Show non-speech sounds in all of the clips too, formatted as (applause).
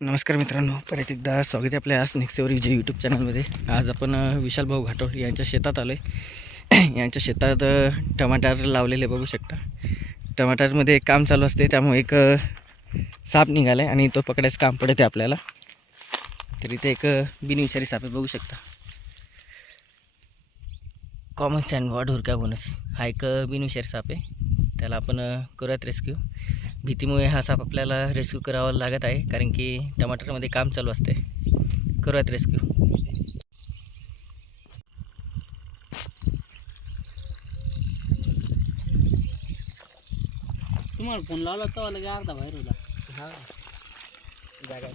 नमस्कार मित्रांनो परत एकदा स्वागत आहे आपल्या आज नेक्सेवर जे यूट्यूब चॅनलमध्ये आज आपण विशाल भाऊ घाटोळ यांच्या शेतात आलो आहे (clears throat) यांच्या शेतात टमाटर लावलेले बघू शकता. टमाटरमध्ये काम चालू असते त्यामुळे एक साप निघाला आहे आणि तो पकडायचं काम पडते आपल्याला. तर इथे एक बिनविषारी साप आहे बघू शकता. कॉमन स्टँड वॉड हुरक्या बोनस हा एक बिनविषारी साप आहे. त्याला आपण करूयात रेस्क्यू भीतीमुळे हा साप आपल्याला रेस्क्यू करावा लागत आहे कारण की टमाटरमध्ये काम चालू असते. करूयात रेस्क्यू तुम्हाला फोन लावला तर लगे अर्धा बाहेर होता? हां. जागा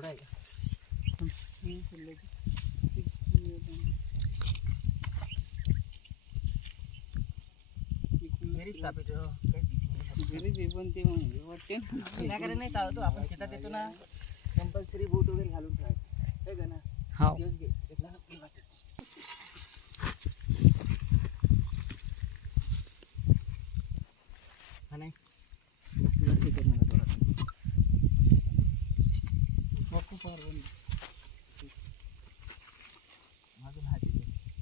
काही भीती नाही. चालतो आपण शेतात येतो ना. कंपल्सरी बूट वगैरे घालून ठेवायचं. हे ना. हा. हा नाही. हे नका जोरात. अजून हात.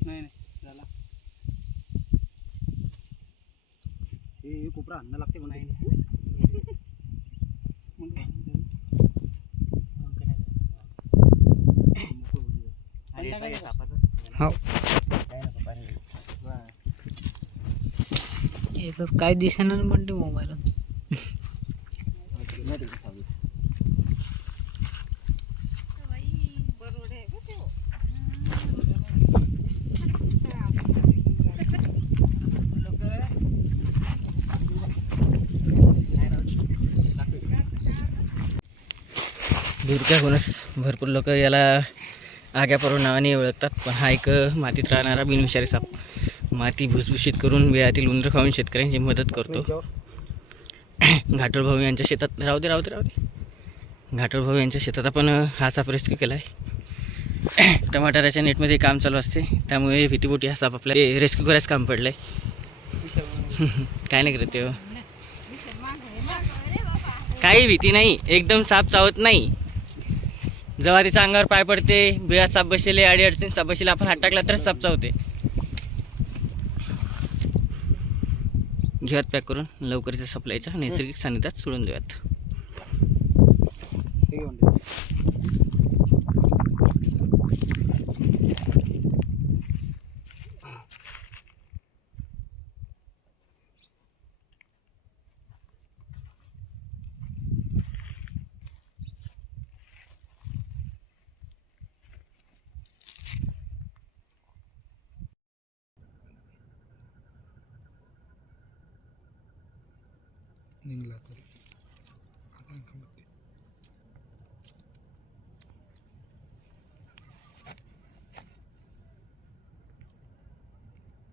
नाही नाही झाला. हे कोपरा अन्न लागते नाही, म्हणे काय? मग काय नाही झालं. आणि अंडा याचा या काय सापाचं हो काय नको पाणी बरं. याच्यात काय दिसेना पण ते मोबाईलात नाही तिकडे सावली. होणच भरपूर लोक याला आग्यापरून नावाने ओळखतात. पण हा एक मातीत राहणारा बिनविषारी साप. माती भुसभुशीत करून वेळातील उंदर खाऊन शेतकऱ्यांची मदत करतो. (coughs) घाटोळ भाऊ यांच्या शेतात राहू दे राहू दे राहू दे. घाटोळ भाऊ यांच्या शेतात आपण हा साप रेस्क्यू केला आहे (coughs) टमाटराच्या नेटमध्ये काम चालू असते. त्यामुळे भीतीपोटी हा साप आपल्या रेस्क्यू करायचं काम पडलं आहे (laughs) काय नाही करत काही भीती नाही. एकदम साप चावत नाही. जवारीच्या अंगावर पाय पडते बिळा साप बसलेले अडी अडचणी साप बसले आपण हात टाकला तर साप चावते. घेऊयात पॅक करून लवकरच सप्लायचा नैसर्गिक सानिध्यात सोडून देऊयात. Inglaterra. En